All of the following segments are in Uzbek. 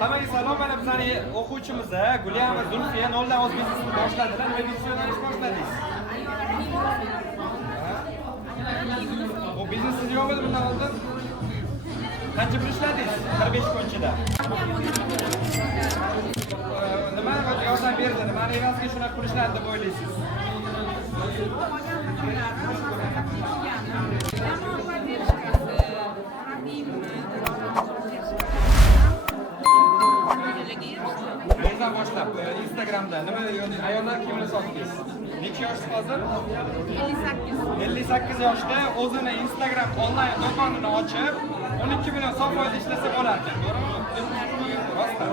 Hammaga salom, mana bizning o'quvchimiz Gulyan va Zulfiya noldan o'z biznesini boshladilar. Nima yo'nalish boshladingiz? Bu biznesingiz yo'q edi bundan oldin? Qancha pul ishladingiz 45 kun ichida? Nima yordam berdi? Nimani evaziga shunaqa pul ishladi deb o'ylaysiz? Qayerdan boshlab? Instagramda nima ayollar kiyimini sotdingiz? Necha yoshsiz hozir? 58 yoshda o'zini Instagram onlayn do'konini ochib, 12 million sof foiz ishlasa bo'lar ekan, to'g'rimi? Rostmi?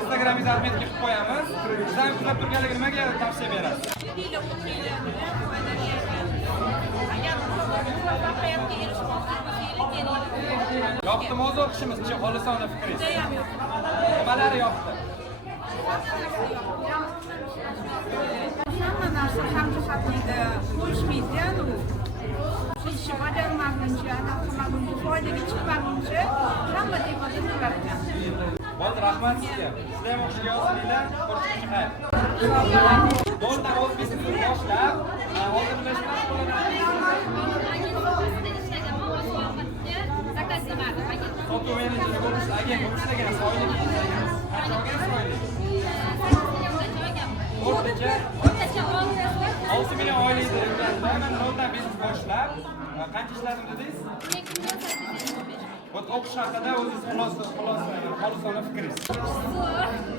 Instagramingizni adminga qilib qo'yamiz. Sizlar kuzatib turganlarga nimaga tavsiya berasiz? Yoqdimi o'z o'qishimizchi, xolisona fikringiz? Nimalari yoqdi? Hamma narsa hamjihatlikda qo'yishmaydi-ku. Siz ish bajarmaguncha, qilmaguncha, foydaga chiqmaguncha hamma tepada turar ekan. Bo'ldi, rahmat sizga. Sizlar ham o'qishga yozilinglar, ko'rishguncha xayr. Noldan o'z biznesini boshlab, hozir nima ish Sotuv menejeri bo'lish, agent bo'lib ishlagansiz, oylik ishlagansiz. Qancha olgansiz oylik? O'rtacha 6 million oylik berganda, mana noldan biznes boshlab, qancha ishladim dedingiz? 12 o'qish haqida o'zingiz xolisona fikringiz.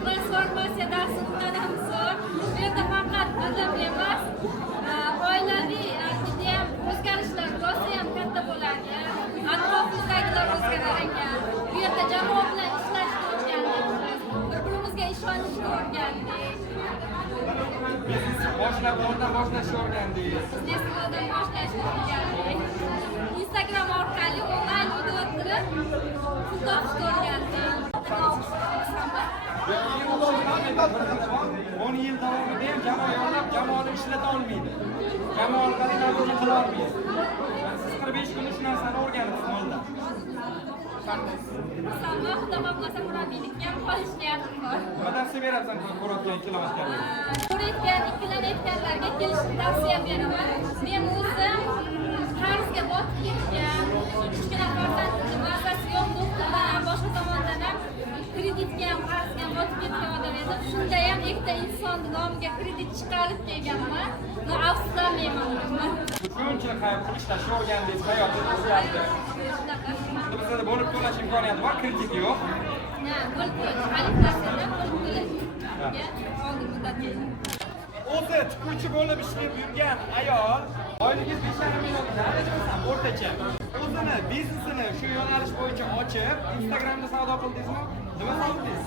Transformatsiya darsi undan zo'r. Bu yerda faqat odam emas, oilaviy ham o'zgarishlar rosa ham katta bo'ladi. Atrofimizdagilar o'zgarar ekan. Bu yerda jamoa bilan ishlashni o'rgandik. Bir-birimizga ishonishni o'rgandik. Biznesni boshlab, o'rdan boshlashni o'rgandingiz. Biznesni boshlashni o'rgandik. Instagram orqali onlayn video o'tirib, pul topishni o'rgandik. 10 yil davomida ham jamoa yollab, jamoani ishlata olmaydi. Jamoa orqali natija qila olmaydi. Siz 45 kun shu narsani o'rganibsiz noldan. Misalga xudo xohlasa murabbiylikka ham qolish niyatim bor. Nima tavsiya berasiz ko'rayotgan ikkilanayotganlarga? Ikkilanayotganlarga kelishni tavsiya beraman. Men o'zim qarzga botib ketgan, kichkina farzandimni mazasi yo'q nuqtadan, boshqa tomondan ham kreditga ham qarzga botib ketgan odam edim. Shunda ham ikkita insonni nomiga kredit chiqarib kelganman. Afsuslanmayman bundan. Shunchalik hayot ishlashni o'rgandingiz, hayotingiz o'zgardi. Bizda bo'lib to'lash imkoniyati bor, kredit yo'q. Bo'lib to'lash, aliflasini bo'lib to'lashga oldin muddatga. O'zi tikuvchi bo'lib ishlab yurgan ayol oyligingiz 5,5 million desam o'rtacha. O'zini biznesini shu yo'nalish bo'yicha ochib, Instagramda savdo qildingizmi? Nima sotdingiz?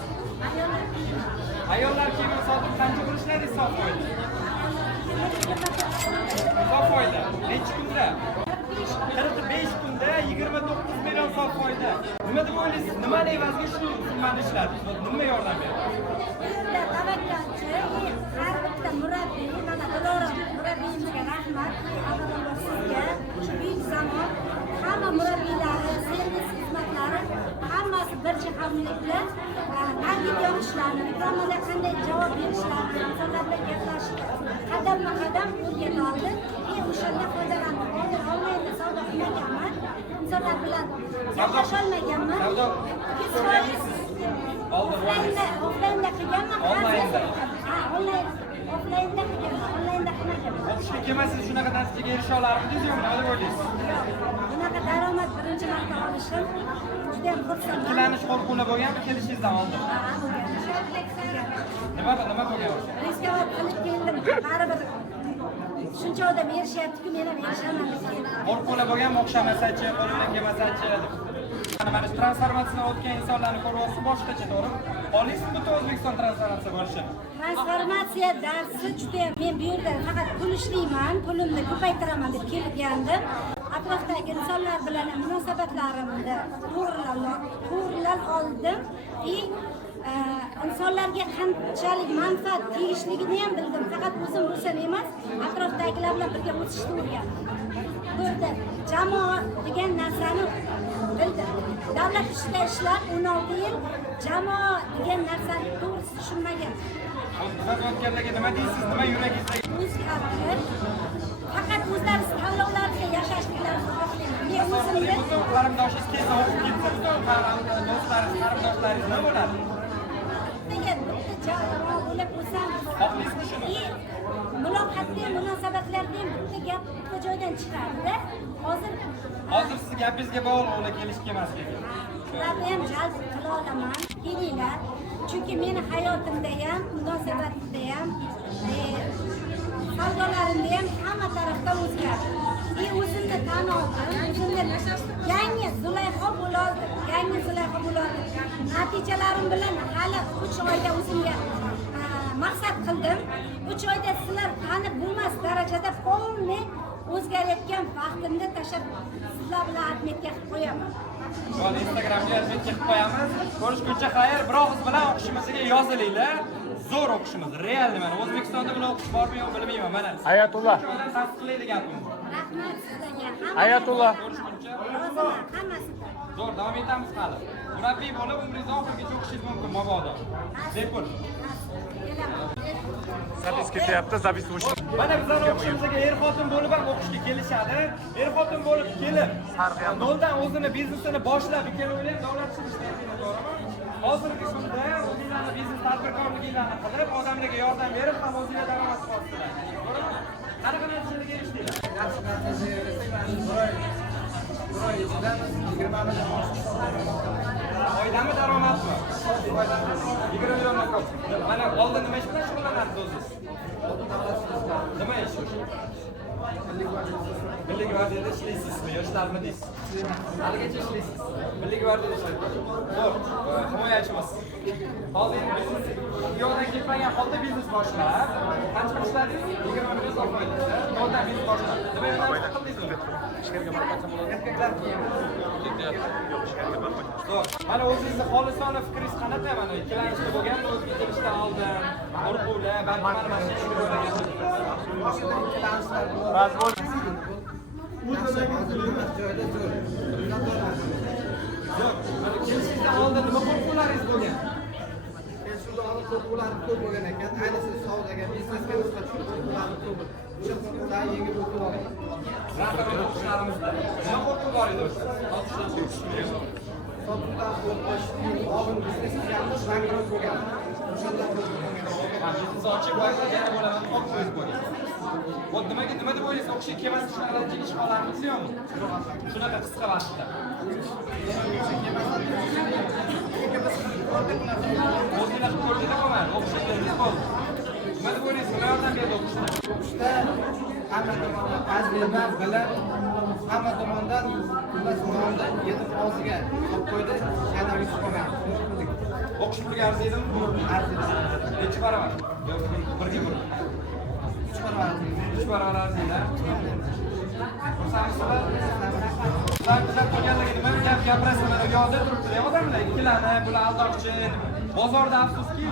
Ayollar kiyimini sotib qancha pul ishladingiz sof oyda? Sof oyda necha kunda? 45 kunda 29 million sof oyda. Nima deb o'ylaysiz? Nima evaziga shu summani ishladingiz? Nima yordam berdi? Tavakkalchi, har bitta murabbiy, mana Dilorom murabbiyimizga rahmat, avvalambor sizga, shu buyuk zamon hamma murabbiylari, servis xizmatlari hammasi bir jihatlik bilan targ'ib yoqishlarini, reklamaga qanday javob berishlarini, insonlar bilan gaplashishni qadamma-qadam o'rgata oldi. O'shanda foydalandim. Hozir onlaynda savdo qilmaganman, insonlar bilan gaplasholmaganman. Savdo offlaynda qilganman. Onlaynda. Ha, offlaynda qilganman, onlaynda qilmaganman. O'qishga kelmasiz shunaqa natijaga erisha olardingiz yo'qmi? Nima deb o'ylaysiz? Bunaqa daromad birinchi marta olishim juda ham xursandman. Ikkilanish qo'rquvni bo'lganmi kelishingizdan oldin? Nima bo'lgan? Riskovat qilib keldim. Baribir shuncha odam erishyapti-ku, men ham erishaman deb keldim. Qo'rquvlar bo'lganmi, o'xshamasachi, qo'limdan kelmasachi deb. Mana shu transformatsiyadan o'tgan insonlarni ko'ryapsiz, boshqacha, to'g'rimi? Xolis butun O'zbekiston transformatsiya bo'lishini. Transformatsiya darsi juda ham men bu yerda faqat pul ishlayman, pulimni ko'paytiraman deb kelgandim. Atrofdagi insonlar bilan munosabatlarimni to'g'rilab oldim. insonlarga qanchalik manfaat tegishligini ham bildim. Faqat o'zim bo'lsam emas, atrofdagilar bilan birga o'tishni o'rgandim. Ko'rdim. Jamoa degan narsani bildim. Davlat ishida ishlab 16 yil jamoa degan narsani to'g'risi tushunmagan. Tuzatayotganlarga nima deysiz? Nima yuragingizdagi? O'zgartirib, faqat o'zlari tanlovlariga yashashliklarini xohlayman. Men o'zimni Butun qarindoshingiz kelsa o'qib ketsa, butun do'stlaringiz, qarindoshlaringiz nima bo'ladi? degan bitta jamoa bo'lib o'sam. Xohlaysizmi shuni? Muloqotda, munosabatlarda ham bitta gap bitta joydan chiqadi. Hozir siz gapingizga bog'liq ular kelishib kelmasligi. Ularni ham jalb qila olaman. Kelinglar. Chunki meni hayotimda ham, munosabatimda ham, savdolarimda ham hamma tarafdan o'zgardi. O'zimni tan oldim, o'zimni yangi Zulayho bo'ladi, Natijalarim bilan hali 3 oyda o'zimga maqsad qildim. 3 oyda sizlar tanib bo'lmas darajada polniy o'zgarayotgan vaqtimni tashlab sizlar bilan admetga qilib qo'yaman. Mana Instagramga admetga qilib qo'yamiz. Ko'rishguncha xayr, bir og'iz bilan o'qishimizga yozilinglar. Zo'r o'qishimiz, realni mana O'zbekistonda buni o'qish bormi yo'q bilmayman mana. Hayatulloh. Tasdiqlaydi gapimiz. Rahmat sizlarga. Hayatulloh. Ko'rishguncha Roziman hammasiga. zo'r davom etamiz hali. Murabbiy bo'lib umringiz oxirigacha o'qishingiz mumkin mabodo. Bepul. Zapis ketyapti, zapis bo'lish. Mana bizlar o'qishimizga er-xotin bo'lib ham o'qishga kelishadi. Er-xotin bo'lib kelib, noldan o'zini biznesini boshlab, ikkalovlar davlat ishlaydi, to'g'rimi? Hozirgi kunda o'zingizlarning biznes tadbirkorligingizni qilib, odamlarga yordam berib, ham o'zingizlar daromad topasizlar. To'g'rimi? Qanaqa natijalarga erishdinglar? Yaxshi natijaga erishdik. Bir oy ichida 20 million Oydami daromadmi? 20 milliondan ko'p. Mana oldin nima ish bilan shug'ullanasiz o'zingiz? Nima ish? Milliy gvardiyada ishlaysizmi? Yoshlarmi deysiz? Haligacha ishlaysiz. Milliy gvardiyada ishlaysiz. Zo'r. Himoyachimiz. Hozir biznes yo'ldan ketmagan holda biznes boshlab, qancha ishladingiz? 20 million so'm qo'ydingiz. Yo'ldan biznes boshlab. Nima yo'nalishda qildingiz uni? Ishlarga bormoqchi bo'lgan. Erkaklar kiyimi. Zo'r. Mana o'zingizni xolisona fikringiz qanaqa? Mana ikkilanishda bo'lgan, o'zga kelishdan oldin, qo'rquvlar, balki mana shu ishni ko'rgansiz. Razbol. yaxshi hozir bir joyda zo'r. Zo'r. Mana kelishingizdan oldin nima qo'rquvlaringiz bo'lgan? Shunda oldin qo'rquvlarim ko'p bo'lgan ekan. Ayniqsa savdoga, biznesga nisbatan qo'rquvlarim ko'p. O'sha qo'rquvlarni yengib o'tib oldim. Rahmat o'qishlarimizda. Nima qo'rquv bor edi o'sha? Sotishdan qo'rqishmi? Sotuvdan qo'rqish, oldin biznes qilganmiz, bankrot bo'lgan. O'shanda qo'rqib Biznes ochib, boyqa yana bo'laman, qo'rqib bo'lgan. Bu nimaga nima deb o'ylaysiz? O'qishga kelmasa shunaqa darajada ish qolarmisiz yo'qmi? Shunaqa qisqa vaqtda. O'zinglar ko'rdinglar bo'lmadi, o'qishingiz bo'ldi. Nima deb o'ylaysiz? Nima yordam berdi o'qishda? o'qishda hamma tomondan tajriba bilib, hamma tomondan nonni yetib og'ziga olib qo'ydi, yana yutib qolgan. O'qish pulga arziydimi? Nechi baravar? Birga bir. 3 barobar. 3 baravar arziydi. Xursandmisizlar? Sizlar bizlar qolganlarga nima gap gapirasiz? Mana bu yoqda turibdi. Odamlar ikkilanib, bular aldoqchi. Bozorda afsuski,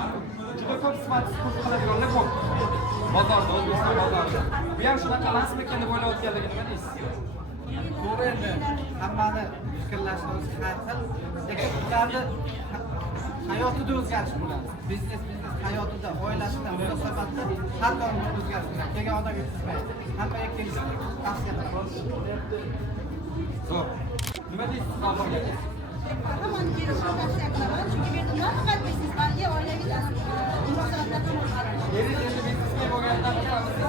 juda ko'p sifatsiz pul qiladiganlar ko'p. Bozorda, O'zbekiston bozorida. Bu ham shunaqa emasmikan deb o'ylayotganlarga nima deysiz? To'g'ri endi hammani fikrlashlari har xil. Lekin ularni hayotida o'zgarish bo'ladi. Biznes hayotida, oilasida, munosabatda har doim o'zgarish bo'ladi. Kelgan odam yutmaydi. Hammaga kelishni tavsiya qilaman. Zo'r. Nima deysiz oxirgi? Hamon kelishni tavsiya qilaman. Chunki men nafaqat biznes, balki oilaviy munosabatlardan o'zgaradi. Endi biznesmen bo'lganidan xursandmisiz?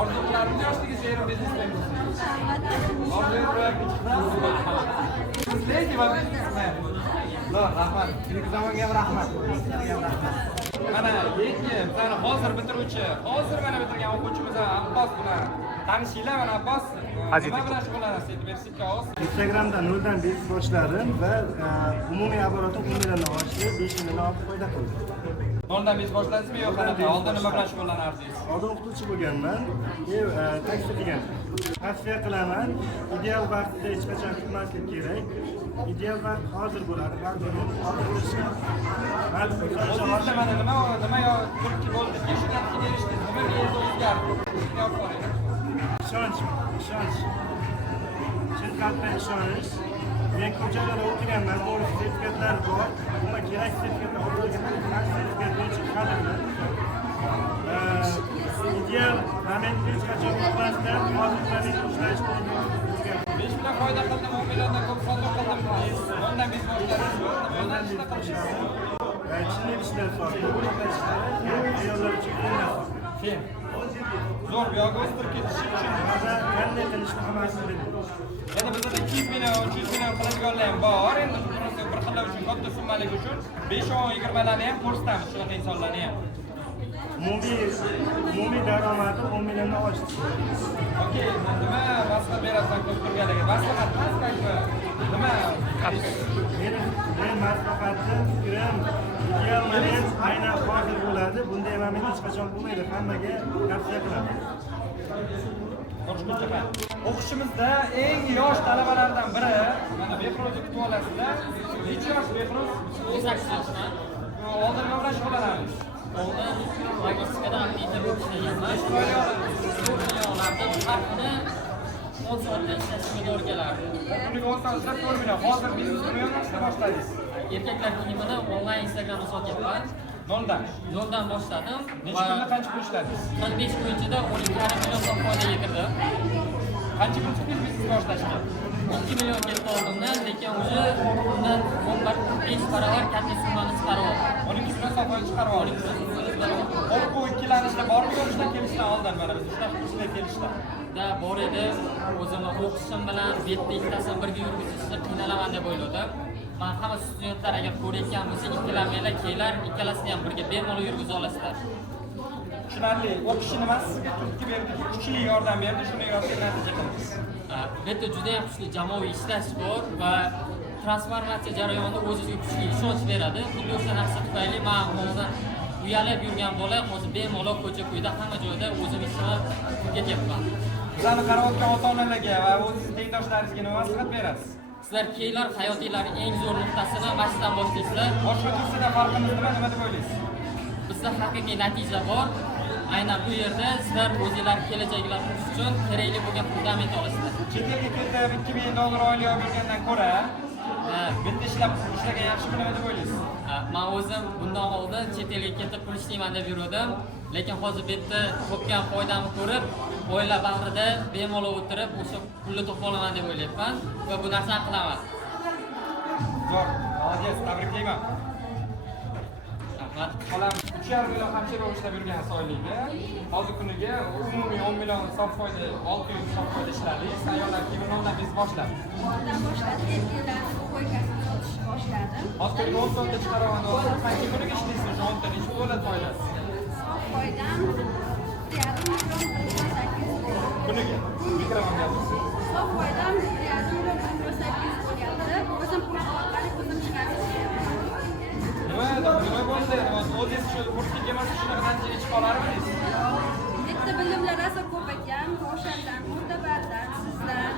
Orzu qilarmiz yoshligingizda erim biznesmen bo'lsin. Orzu ro'yobga chiqdi. Sizlarga va biznesmen. Zo'r, rahmat. Ilk zamonga ham rahmat. Mana yangi bizani hozir bitiruvchi, hozir mana bitirgan o'quvchimiz Abbos bilan tanishinglar. Mana Abbos nima bilan shug'ullanasiz? Aytib bersizki, hozir Instagramda noldan biznes boshladim va umumiy oborotim 10 millionni oshdi, 5 million olib foyda qildim. noldan biz boshladingizmi yo'q qanaqa? Oldin nima bilan shug'ullanardingiz? Oldin o'qituvchi bo'lganman, taksi degan. Tavsiya qilaman, ideal vaqtda hech qachon kutmaslik kerak. Ideal vaqt hozir bo'ladi, har doim hozir bo'lishga. O'zingizda mana nima yo turibki bo'ldiki, shu natijaga erishdingiz. Nima bu yerda o'zgardi? Gap bor edi. Ishonch. Chin qalbdan ishonish Men ko'chalarda o'qiganman, to'g'ri sertifikatlar bor. Ammo kerak sertifikatlar olganman, sertifikat bo'yicha qadrli. Ideal moment hech qachon bo'lmasdan hozirlarning ishlashni 5 million foyda qildim, 10 milliondan ko'p sotuv qildim. Bundan biz boshladik. Bundan ishlar qilishingiz. chinni ishlar so'raydi. Bunaqa ishlar ayollar uchun emas. Keyin zo'r bu yoqqa o'stirib ketishi uchun Qanday qilishni hammasini biladi. yana bizda 200 million, 300 million qiladiganlar ham bor. Endi bir xillar uchun katta summalik uchun 5-10-20 larni ham ko'rsatamiz shunaqa insonlarni ham. Umumiy daromadi 10 milliondan oshdi. Okey, nima maslahat berasan ko'p turganlarga? Maslahat emasmi? Nima? Men maslahatim, fikrim, ideal moment aynan hozir bo'ladi. Bunday moment hech qachon bo'lmaydi. Hammaga tavsiya qilaman. O'qishimizda eng yosh talabalardan biri, mana Behrozni kutib olasizlar. Necha yosh Behroz? 18 yoshda. Oldin nima bilan shug'ullanamiz? Oldin logistikada aktiv ishlaganman. Bu millionlarda har kuni 10 soatda ishlashga to'g'ri kelardi. Kuniga 10 soat ishlab 4 million. Hozir biznes millionlashda boshlaymiz. Erkaklar kiyimini onlayn Instagramda sotyapman. Noldan boshladim. Necha kunda qancha pul ishladingiz? 45 kun ichida 12,5 million so'm foydaga kirdi. Qancha pul chiqdingiz biznes boshlashga? 2 million ketdi oldimdan, lekin o'sha undan 15 barobar katta summani chiqarib oldim. 12 million so'm foyda chiqarib oldik. Qo'rquv ikkilanishda bormi yo'qishdan kelishdan oldin mana biz shunaqa qilishdan kelishdan. Da bor edi, o'zimni o'qishim bilan bitta ikkitasini birga yurgizishni qiynalaman deb o'yladim. Men hamma studentlar agar ko'rayotgan bo'lsa, ikkilanmanglar, kelinglar, ikkalasini ham birga bemalol yurgizib olasizlar. Tushunarli. O'qishi nimasi sizga turtki berdi, kuchli yordam berdi, shuni yozib natija qildingiz. Bu yerda juda ham kuchli jamoaviy ishlash bor va transformatsiya jarayonida o'zingizga kuchli ishonch beradi. Xuddi o'sha narsa tufayli men oldin uyalib yurgan bola hozir bemalol ko'cha-ko'yda hamma joyda o'zim ishimni ketyapman. Sizlarni qarovotgan ota-onalarga va o'z tengdoshlaringizga nima maslahat berasiz? Sizlar kelinglar, hayotinglarning eng zo'r nuqtasini mashqdan boshlaysizlar. Boshqa kursida farqimiz nima deb o'ylaysiz? Bizda haqiqiy natija bor. Aynan bu yerda sizlar o'zingizlar kelajaklaringiz uchun kerakli bo'lgan fundament olasizlar. Chet elga ketib 2000 dollar oylik olgandan ko'ra, bitta ishlagan yaxshimi nima deb o'ylaysiz? Men o'zim bundan oldin chet elga ketib pul ishlayman deb yurdim, lekin hozir bu yerda topgan foydamni ko'rib, oila bag'rida bemalol o'tirib o'sha pulni topa olaman deb o'ylayapman va bu narsani qilaman. Zo'r, молодец, tabriklayman. Xolam 3,5 million hamshira ishlab yurgan oylikda hozir kuniga umumiy 10 million sof foyda, 600 sof foyda ishladingiz. Ayollar kiyimlardan biz boshladik. Ondan boshladim, erkaklarni qo'ykasini sotishni boshladim. Hozir 10 soatda chiqaraman. Qancha kuniga ishlaysiz? 10 ta necha bo'ladi foydasi? Sof foydam 1,5 million 800 Kuniga. Mikrofon gapirsiz. sof foydam 1,5 million 800 bo'lyapti. O'zim pul orqali o'zim chiqarishim. Nima bo'ldi? O'zingiz shu kursga kelmasa shunaqa natija ichib qolarmidingiz? Bitta bilimlar rosa ko'p ekan. O'shandan, Mo'tabardan, sizdan,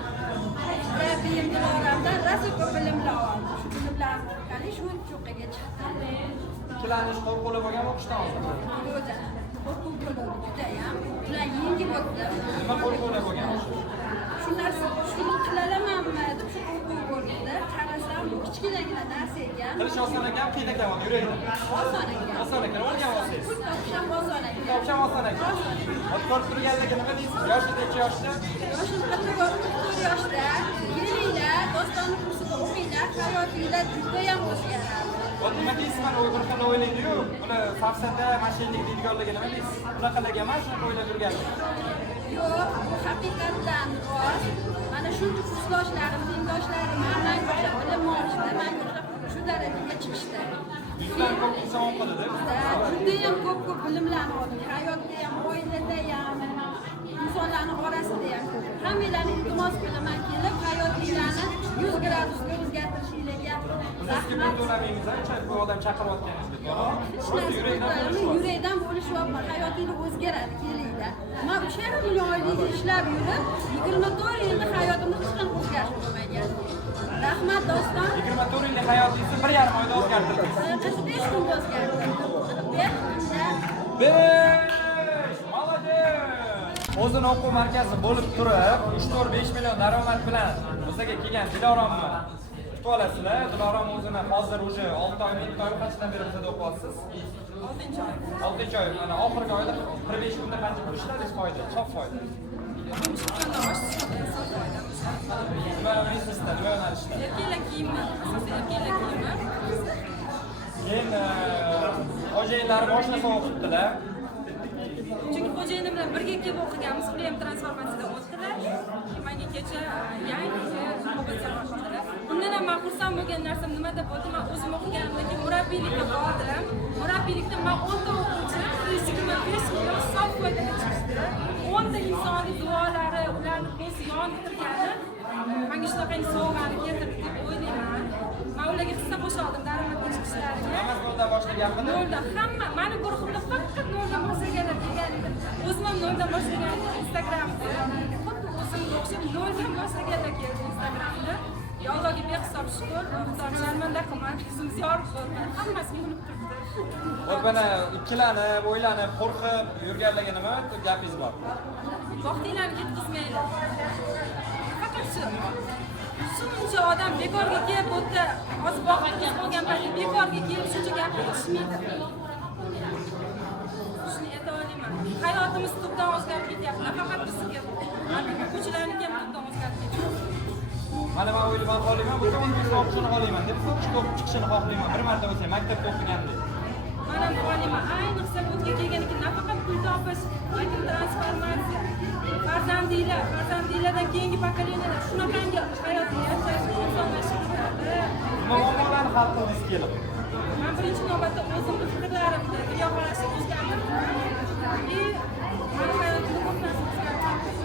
bilimlardan rosa ko'p bilimlar oldim. Shu bilimlar orqali shu cho'qqiga chiqdim. Ikkilanish qo'rquvli bo'lgan o'qishdan oldin. O'zi qo'rquv bo'ldi judayam. Ular yengib o'tdi. Nima qo'rquvli bo'lgan? Shu narsa shuni qilalamanmi deb shu qo'rquv bo'ldi. Qarasam bu kichkinagina narsa ekan. Qilish oson ekan, qiyin ekan, yuraydi. Oson ekan. Oson ekan, o'rganib olsangiz. Pul topish ham oson ekan. Topisham oson ekan. Ko'rib turganlarga nima deysiz? Yoshi necha yoshda? Yoshim qancha yoshda? 4 yoshda. Kelinglar, dostonni kursida o'qinglar, hayotinglar judayam o'zgaradi. Nima deysiz? Mana bir xil o'ylaydi-yu, buni safsata, mashinlik deydiganlarga nima deysiz? Bunaqalarga emas, shunaqa o'ylab yurganlar. Yo'q, bu haqiqatdan rost. Mana shuncha kursdoshlarim, tengdoshlarim manga o'xshab bilim olishdi, manga o'xshab shu darajaga chiqishdi. Bizdan ko'p inson o'qidi-da. Judayam ko'p bilimlarni oldim. Hayotda ham, oilada ham, insonlarning orasida ham. Hammanglarni iltimos qilaman kelib, hayotinglarni 100 gradusga o'zgartirishinglarga Sizga pul to'lamaymiz, bu odam chaqiryapganingizda, to'g'rimi? Yurakdan bo'lishyapman, hayotingni o'zgaradi, kelinglar. Men 3,5 million oylikda ishlab yurib, 24 yilda hayotimda hech qanday o'zgarish bo'lmagan. Rahmat doston. 24 yillik hayotingizni 1,5 oyda o'zgartirdingiz. 5 kunda o'zgartirdim. 5 kunda. 5! Молодец! O'zini o'quv markazi bo'lib turib, 3-4-5 million daromad bilan bizga kelgan Diloromni kutib olasizlar. Dilorom o'zini hozir уже 6 oy, 7 oy qanchadan beri bizda o'qiyapsiz? 6-oy. 6 oy. Mana oxirgi oyda 45 kunda qancha pul ishladingiz foyda? Sof foyda. Nima biznesda, nima yo'nalishda? Erkaklar kiyimi, asosiy erkaklar kiyimi. Keyin xo'jayinlar moshinasi o'qitdilar. Chunki xo'jayinim bilan birga kelib o'qiganmiz, ular ham transformatsiyada o'tdilar. Menga kecha yangi qo'bizlar ochdilar. Undan ham men xursand bo'lgan narsam nimada bo'ldi? Men o'zim o'qiganimdan keyin murabbiylikka bordim. Murabbiylikda men 10 ta o'quvchi 125 kilo sof foydaga chiqishdi. 10 ta insonning duolari, ularni ko'zi yondirgani menga shunaqangi sovg'ani keltirdi deb o'ylayman. Men ularga hissa qo'shaldim daromadga chiqishlariga. Hamma noldan boshlaganmidi? Noldan hamma meni guruhimda faqat noldan boshlaganlar kelgan edi. O'zim ham noldan boshlagan Instagramda. Xuddi o'zimga o'xshab noldan boshlaganlar keldi Instagramda. Allohga behisob shukr, Xudoim sharmanda qilmadi, yuzimiz yorib bo'ldi. Hammasi kulib turibdi. Hop mana ikkilanib, o'ylanib, qo'rqib yurganlarga nima gapingiz bor? Vaqtinglarni ketkazmanglar. Faqat shuncha odam bekorga kelib o'tdi. Hozir vaqtingiz bo'lgan paytda bekorga kelib shuncha gapirishmaydi. Shuni ayta olaman. Hayotimiz tubdan o'zgarib ketyapti. Nafaqat bizga, balki o'quvchilarniki ham tubdan o'zgarib ketyapti. Mana men o'ylayman, butun O'zbekiston o'qishini xohlayman deb o'qib chiqishini xohlayman. Bir marta bo'lsa maktabda o'qigandek. Mana bu xohlayman. Ayniqsa o'tga kelgandan keyin nafaqat pul topish, balki transformatsiya. Farzandiylardan keyingi pokoleniyalar shunaqangi hayotni yashashni osonlashtiradi. Nima muammolarni hal qildingiz kelib? Men birinchi navbatda o'zimning fikrlarimni, dunyoqarashimni o'zgartirdim. Meni hayotimda ko'p narsa o'zgartirdi.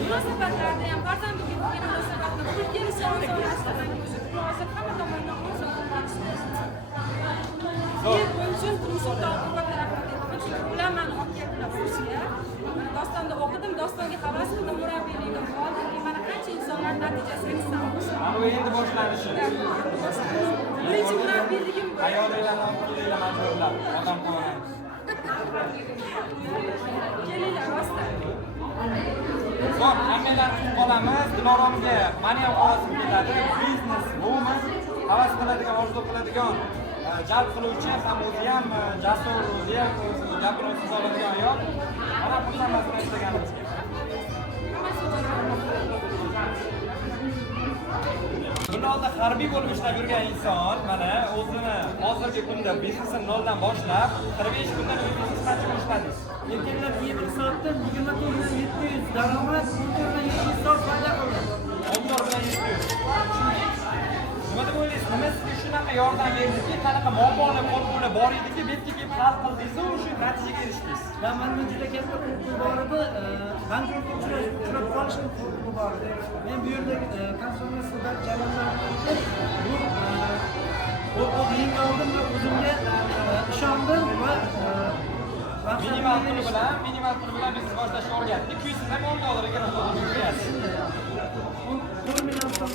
Munosabatlarda ham farzandimga bo'lgan munosabatda pul kelishi osonlashtirdi. Hozir hamma tomondan oson bo'lishdi. Buning uchun turmush o'rtog'imga katta rahmat aytaman. Chunki ular meni olib keldilar o'qishga. Dostonda o'qidim, Dostonga havas qildim, murabbiyligim oldim. Mana qancha insonlar natijasiga hissa qo'shdi. Mana endi boshlanishi. Birinchi murabbiyligim bu. Ayollarni olib kelinglar, majburlar, odam qilmaymiz. Kelinglar, rostdan. Zo'r, hammalarni kutib qolamiz. Diloromga meni ham havasim keladi. Biznes, woman, havas qiladigan, orzu qiladigan, jalb qiluvchi, ham o'zi ham jasur, o'zi ham gapirib oladigan ayol. Mana xursandmasini istaganimizga. Bundan oldin harbiy bo'lib ishlab yurgan inson mana o'zini hozirgi kunda biznesini noldan boshlab 45 kundan biznes qancha boshladingiz? Erkaklar 20 soatdan 24 dan 700 daromad, 14 dan 700 soat foyda qildi. 14 bilan 700. Nima deb o'ylaysiz? Nima sizga shunaqa yordam berdiki, qanaqa muammoli qo'rquvlar bor ediki, bu yerga kelib hal qildingiz-ku, shu natijaga erishdingiz? Menda juda katta qo'rquv bor edi. Bankrotga uchrab qolishim qo'rquvi bor edi. Men bu yerdagi transformatsiya jarayonlarini bu o'zimga oldim va o'zimga ishondim va minimal pul bilan biznes boshlashni o'rgatdik. 200 ming $10 yig'yapsiz. 4 million so'm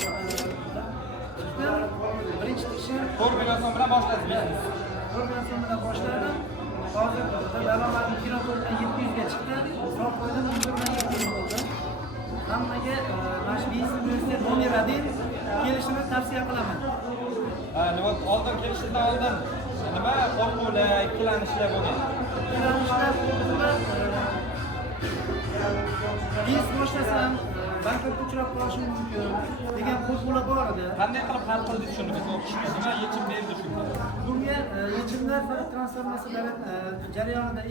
birinchi ishim 4 million so'm bilan boshladingiz biznes. 4 million so'm bilan boshladim. Hozir daromadim 2.4 dan 700 ga chiqdi. Sof foydam 14 dan 700 bo'ldi. Hammaga mana shu universitet nomer 1 kelishini tavsiya qilaman. Nima oldin kelishdan oldin nima qo'rquvlar, ikkilanishlar bo'lgan? Ikkilanishlar bo'ldi. Biz boshlasam bankrotga uchrab qolishim mumkin degan qo'rquvlar bor edi. Qanday qilib hal qildingiz shuni? Biz o'qishga nima yechim berdi shunga? Bunga yechimlar va transformatsiyalar jarayonida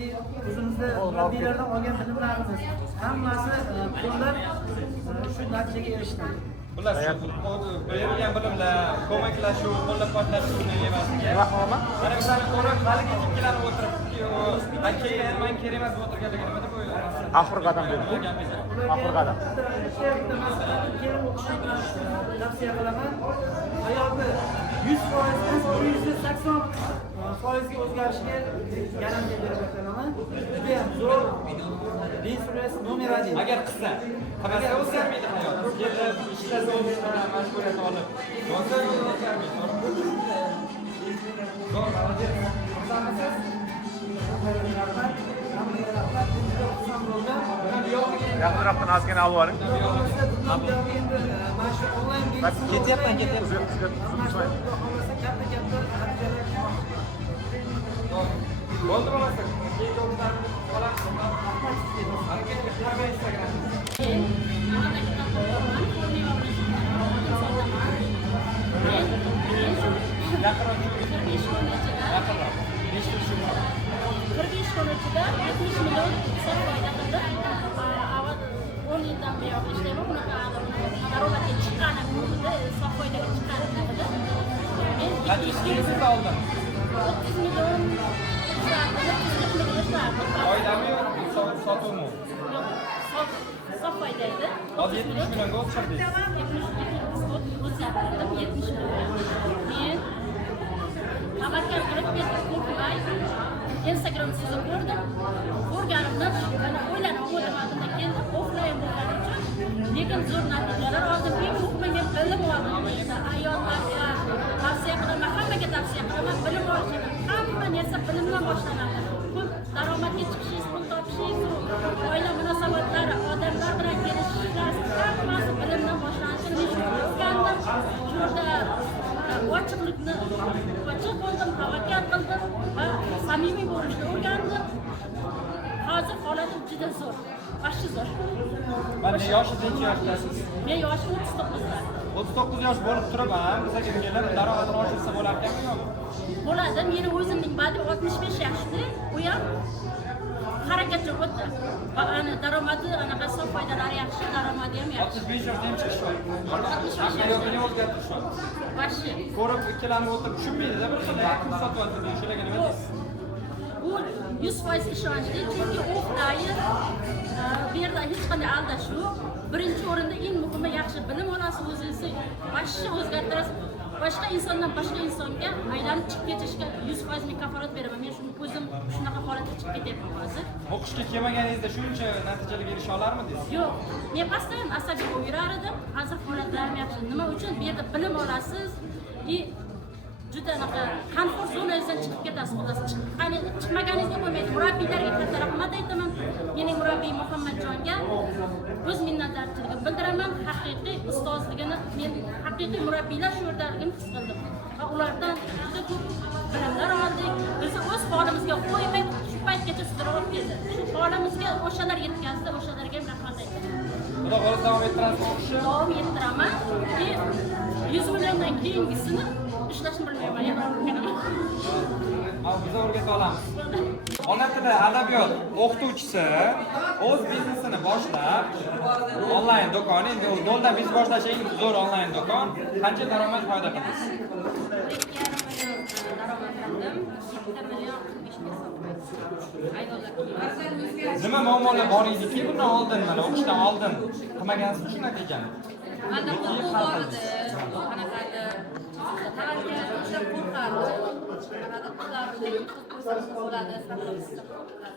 o'zimizda murabbiylardan olgan bilimlarimiz hammasi qo'llab shu natijaga erishdik. Bular berilgan bilimlar, ko'maklashuv, qo'llab-quvvatlashuvni evaziga. Mana bizlarni ko'rib, haligi ikkilanib o'tiribki, keyin men kerak emas deb o'tirganligi nima deb o'ylaysiz? Oxirgi qadam bo'ldi. Oxirgi qadam. Bitta masalani kelib o'qishni tavsiya qilaman. Hayoti 100% 180% o'zgarishiga garantiya berib o'tiraman. Juda ham zo'r biznes nomer 1. Agar qilsa, qilmasa o'zgarmaydi hayot. Kelib, ishlasa o'zishdan majburiyat olib. Bo'lsa o'zgarmaydi. Zo'r, xursandmisiz? Yaqinroqdan ozgina olib boring. Bundan buyog'i endi mana Ketyapman. Bo'ldi bo'lmasa. Keyingi o'qishlarni qolamiz. Harakatga qaramaysiz Instagram. Yaqinroq. Yaqinroq. 5 yil shu. 45 kun ichida 70 million hisob foyda qildi. Avval 10 yildan buyon ishlayman, bunaqa daromadga chiqqani bo'ldi, hisob foydaga chiqqani bo'ldi. Qancha ishlaysiz oldin? 30 million Oydami yo'q, sotuvmi? hisob foyda edi. Hozir 70 millionga o'tchirdingiz. 70 million. Men tavakkal qilib qo'rqmay Instagram sizni ko'rdim. Ko'rganimdan mana o'ylanib o'tirganimda keldim. Offline bo'lgani uchun lekin zo'r natijalar oldim. Men o'qimagan bilim oldim. Ayollarga tavsiya qilaman, hammaga tavsiya qilaman. Bilim olishni hamma narsa bilimdan boshlanadi. Pul daromadga chiqishingiz, pul topishingiz, oila munosabatlari, odamlar bilan kelishingiz hammasi bilimdan boshlanadi. Men shuni o'rgandim. Shunda ochiqlikni ochiq bo'ldim, tavakkal qildim va samimiy bo'lishni o'rgandim. Hozir holatim juda zo'r, yaxshi zo'r. Mana yoshingiz necha yoshdasiz? Men yoshim 39da. 39 yosh bo'lib turib ham bizga kelib daromadini oshirsa bo'larkanmi yo'qmi? Bo'ladi. Meni o'zimning badim 65 yoshda, u ham harakatchi o'tdi. Va ana daromadi, anaqa hisob foydalari yaxshi, daromadi ham yaxshi. 35 yoshda ham chiqish bor. Hayotini o'zgartirish bor. Vashi. Ko'rib ikkilanib o'tirib tushunmaydi-da bir xil pul sotyapti deb shularga nima deysiz? Bu 100% ishonchli, chunki offline bu yerda hech qanday aldashuv. Birinchi o'rinda eng muhimi yaxshi bilim olasiz, o'zingizni vashni o'zgartirasiz. Boshqa insondan boshqa insonga aylanib chiqib ketishga 100% men kafolat beraman. Men shuni o'zim shunaqa holatga chiqib ketyapman hozir. O'qishga kelmaganingizda shuncha natijalarga erisha olarmidingiz? Yo'q, men pastoyan asabiy bo'lib yurar edim. Hozir holatlarim yaxshi. Nima uchun? Bu yerda bilim olasiz va juda anaqa komfort zonangizdan chiqib ketasiz, xolos. Chiqmaganingizga bo'lmaydi. Murabbiylarga katta rahmat aytaman. Mening murabbiyim Muhammadjonga o'z minnatdorchiligimni bildiraman. Haqiqiy ustozligini, men haqiqiy murabbiylar shu yerdaligini his qildim. Va ulardan juda ko'p bilimlar oldik. Bizni o'z holimizga qo'ymay, shu paytgacha sudrab keldi. Shu holimizga o'shalar yetkazdi, o'shalarga ham rahmat aytaman. Xudo xohlasa davom ettirasiz o'qishni? Davom ettiraman. 100 milliondan keyingisini ishlashni bilmayman. Biz o'rgata olamiz. Ona tili adabiyot o'qituvchisi o'z biznesini boshlab, onlayn do'kon, endi u noldan biznes boshlash eng zo'r onlayn do'kon. Qancha daromad foyda qildingiz? 2,5 million daromad qildim. 2 million 45 Nima muammolar bor ediki bundan oldin, mana o'qishdan oldin qilmagansiz shu natijani? Manda qo'rquv bor edi. Qanaqadir tavakkal qilishdan qo'rqardim. Qanaqadir qizlarni qo'ysangiz bo'ladi, saqlashni qo'rquvlar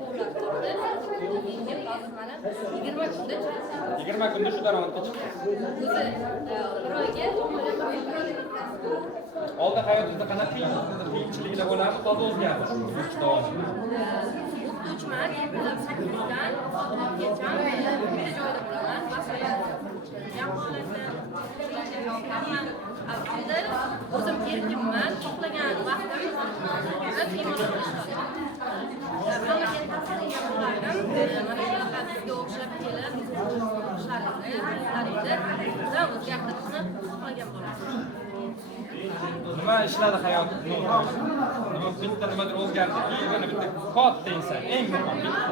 bor edi. Hozir mana 20 kunda 20 kunda shu daromadga chiqdi. o'zi bir oyga Oldin hayotingizda qanaqa qiyinchiliklar bo'lardi, hozir o'zgardi shu o'qish davomida. o'qituvchiman, 8dan 6gacha bitta joyda bo'laman. Masalan, jamoalarda alhamdulillah o'zim erkinman, xohlagan vaqtim iymonga mana shunaqa sizga o'xshab kelib ishlaringizni, ishlaringizni o'zgartirishni xohlagan bo'laman. Nima ishladi hayot? Nima bitta nimadir o'zgardi, yana bitta katta inson, eng muhim bitta.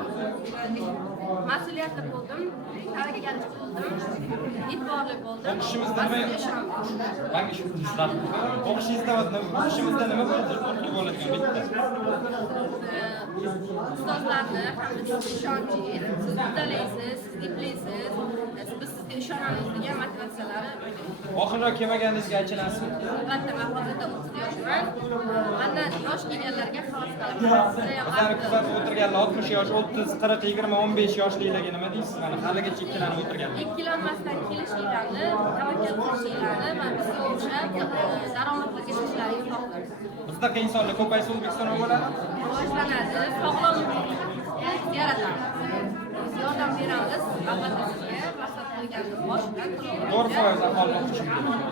Mas'uliyatli bo'ldim, tavakkal bo'ldim, e'tiborli bo'ldim. O'qishimizda nima? Menga shu ishlar. O'qishingizda nima bo'ldi? Turli bo'ladigan bitta. Ustozlarni hamda siz ishonchingiz, siz uddalaysiz, siz eplaysiz, biz sizga ishonamiz degan motivatsiyalari. Oxirroq kelmaganingizga achinasizmi? Albatta, men hozirda 30 yoshman. Mendan yosh kelganlarga havas qilaman. Bizlarni kuzatib o'tirganlar 60 yosh, 30, 40, 20, 15 yoshlilarga nima deysiz? Mana haligacha ikkilanib o'tirganlar. Ikkilanmasdan kelishinglarni, tavakkal qilishinglarni va bizga o'xshab daromadga chiqishlaringizni xohlayman. Bizda insonlar ko'paysa O'zbekiston nima bo'ladi? Rivojlanadi, sog'lom yaratamiz. Biz yordam beramiz, albatta sizga, maqsad qo'ygandim boshidan. 4% aholi o'qishim kerak.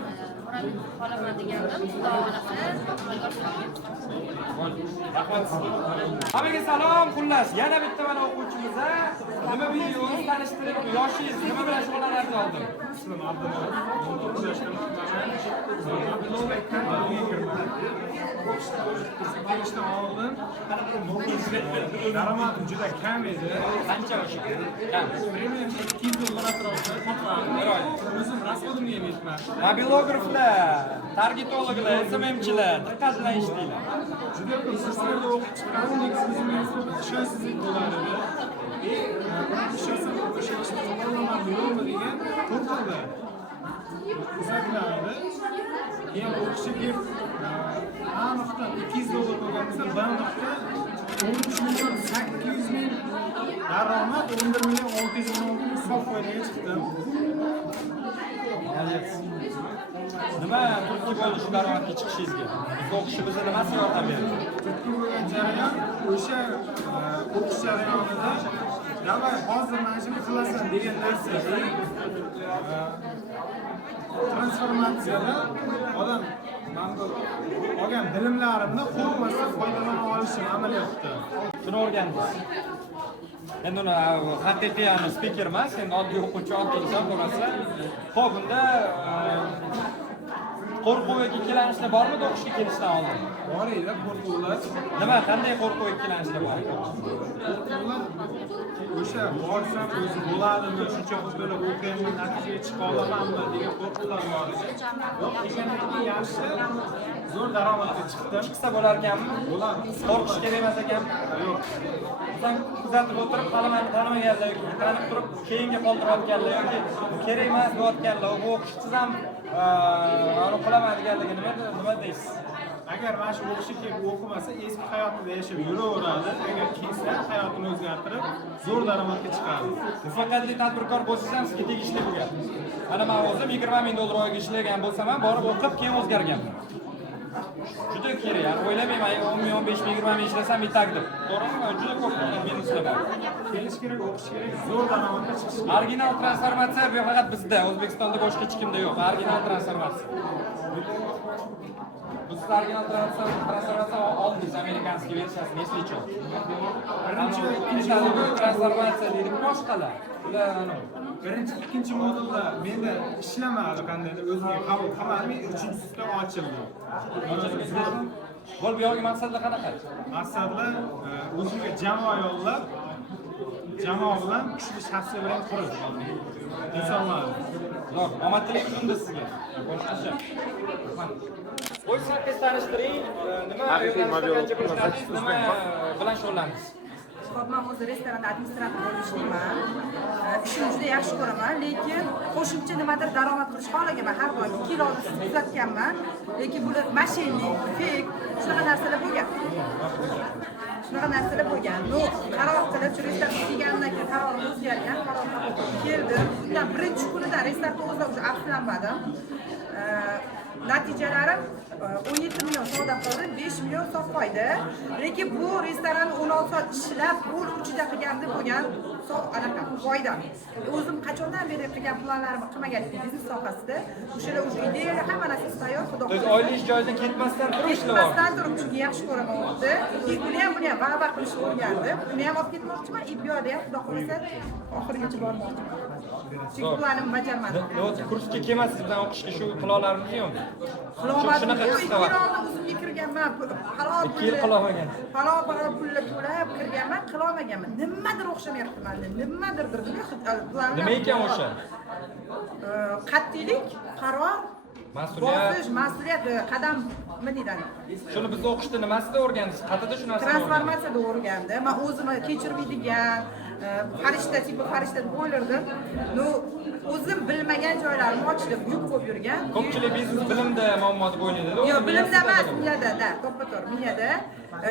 Qolaman degandim, xudo xohlasa, amalga oshiraman. Hammaga salom, xullas. Yana bitta mana o'quvchimiz a. Nima videomiz tanishtirib, yoshingiz nima bilan shug'ullanardi oldin? İsmim Abdullah. 19 yaşında Gelişten oldum. Daromadim juda kam edi. Qancha o'sha? Kam. Premium $200 atrofida. Bir oy. O'zim rasxodim ham yetmadi. Mobilograflar, targetologlar, SMMchilar, diqqat bilan ishlaylar. Juda ko'p kurslarda o'qib chiqqanim, negizimizga ishonchsizlik bo'lar edi. Ishonsam o'sha ishni qo'llamanmi yo'qmi degan qo'rquvdi. Uzatlardi. Keyin o'qishga kelib, A nuqta $200 bo'lgan bo'lsa, B nuqta 13.800.000 daromad, 11.616.000 sof foydaga chiqdim. Nima turtki bo'ldi shu daromadga chiqishingizga? Biz o'qishimizda nimasi yordam berdi? Turtki bo'lgan jarayon o'sha o'qish jarayonida davay hozir mana shuni qilasan degan narsa transformatsiyada odam mana bu olgan bilimlarimni qo'rqmasdan foydalana olishim amaliyotda. Shuni o'rgandingiz. Endi uni haqiqiy spiker emas, endi oddiy o'quvchi, oddiy inson bo'lmasa, xo'p, bunda qo'rquv yoki ikkilanishlar bormi o'qishga kelishdan oldin? Bor edi qo'rquvlar. Nima, qanday qo'rquv ikkilanishlar bor? O'sha borsam o'zi bo'ladimi, shuncha o'qib o'qiyman, natijaga chiqa olamanmi degan qo'rquvlar bor edi. Yo'q, ekanligi yaxshi, zo'r daromadga chiqdim. Chiqsa bo'lar ekanmi? Bo'ladi. Qo'rqish kerak emas ekanmi? Yo'q. Bizdan kuzatib o'tirib, tanimaganlar yoki tanib turib, keyinga qoldirayotganlar yoki kerak emas deyotganlar, bu o'qishsiz ham uni qilaman deganligi nima deysiz? Agar mana shu o'qishga kelib o'qimasa, eski hayotida yashab yuraveradi. Agar kelsa, hayotini o'zgartirib, zo'r daromadga chiqadi. Muvaffaqiyatli tadbirkor bo'lsangiz ham sizga tegishli bu gap. Mana men o'zim $20,000 oyga ishlagan bo'lsam ham, borib o'qib, keyin o'zgarganman. Juda kerak, yani o'ylamayman, 10,000, 15,000, 20,000 ishlasam yetarli deb. To'g'rimi? Juda ko'p minuslar bor. Kelish kerak, o'qish kerak, zo'r daromadga chiqish kerak. Original transformatsiya bu faqat bizda, O'zbekistonda boshqa hech kimda yo'q. Original transformatsiya. Biz original transformatsiya oldingiz, amerikanskiy versiyasini eslashchi. Birinchi va ikkinchi transformatsiya deydi, boshqalar. Ular Birinchi, ikkinchi modulda menda ishlamadi qandaydir, o'zimga qabul qilmadim, uchinchisida ochildi. Bo'l bu yo'lgi maqsadlar qanaqa? Maqsadlar o'zimga jamoa yo'llab, jamoa bilan kuchli shaxsiy bilan qurish. Insonlar. Zo'r, omadchilik unda sizga. Boshqacha. O'zingizni tanishtiring, nima yo'nalishda qancha nima bilan shug'ullandingiz? Men o'zi restoranda administrator bo'lib ishlayman. Ishimni juda yaxshi ko'raman, lekin qo'shimcha nimadir daromad qilish xohlaganman. Har doim kiloni kuzatganman, lekin bu mashinlik, fake, shunaqa narsalar bo'lgan. No, qaror qilib, shu restoranga kelganimdan keyin qarorim o'zgargan, qarorga keldim. Bundan birinchi kunidan restoranda o'zida уже afsuslanmadim. Natijalarim 17 million savdo qildim, 5 million sof foyda. Lekin bu restoran 16 soat ishlab, pul uchida qilganda bo'lgan anaqa foyda. O'zim qachondan beri qilgan planlarimni qilmaganim biznes sohasida, o'shalar o'sha ideyalar hamma narsa tayyor, xudo xohlasa. Oylik joyidan ketmasdan turib ishlayapsiz. Ketmasdan turib, chunki yaxshi ko'raman o'zi. Buni ham va qilishni o'rgandim. Buni ham olib ketmoqchiman, bu yerda ham xudo xohlasa oxirigacha bormoqchiman. Chunki planim bajarmadim. Kursga kelmasiz, bizdan o'qishga shu qilolarimiz yo'qmi? Qilolmadim. 2 yil o'zimga kirganman. Halol pul. 2 yil qilolmagan. Halol pullar to'lab kirganman, qilolmaganman. Nimadir o'xshamayapti menda. Nimadirdir. Nima ekan o'sha? Qat'iylik, qaror, mas'uliyat, mas'uliyat qadam nima deydi? Shuni biz o'qishda nimasida o'rgandingiz? Qatida shu narsani transformatsiyada o'rgandim. Men o'zim kechirmaydigan, farishta deb o'ylardim. O'zim bilmagan joylarimni ochdim, yuk bo'lib yurgan. Ko'pchilik biznes bilimda muammo deb o'ylaydi. Yo'q, bilimda emas, miyada, to'ppa-to'g'ri miyada.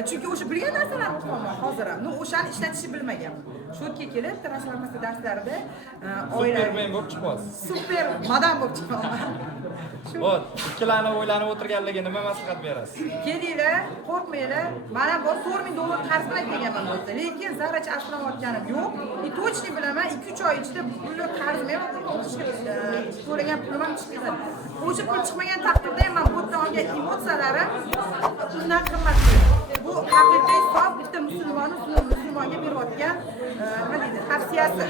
Chunki o'sha bilgan narsalarni o'qiyman hozir ham. O'shani ishlatishni bilmaganman. Shu yerga kelib, transformatsiya darslarida oilaviy bo'lib chiqyapsiz. Super modam bo'lib chiqyapman. Bo'l, ikkilanib o'ylanib o'tirganlarga nima maslahat berasiz? Kelinglar, qo'rqmanglar. Mana bu $4,000 qarz bilan kelganman bo'lsa, lekin zarracha ashlanayotganim yo'q. Точно bilaman, 2-3 oy ichida pulni qarzim ham to'lagan pulim ham chiqib ketadi. O'sha pul chiqmagan taqdirda ham men bu yerdan olgan emotsiyalarim undan qimmat. Bu haqiqiy sof bitta musulmonga berayotgan nima deydi, tavsiyasi.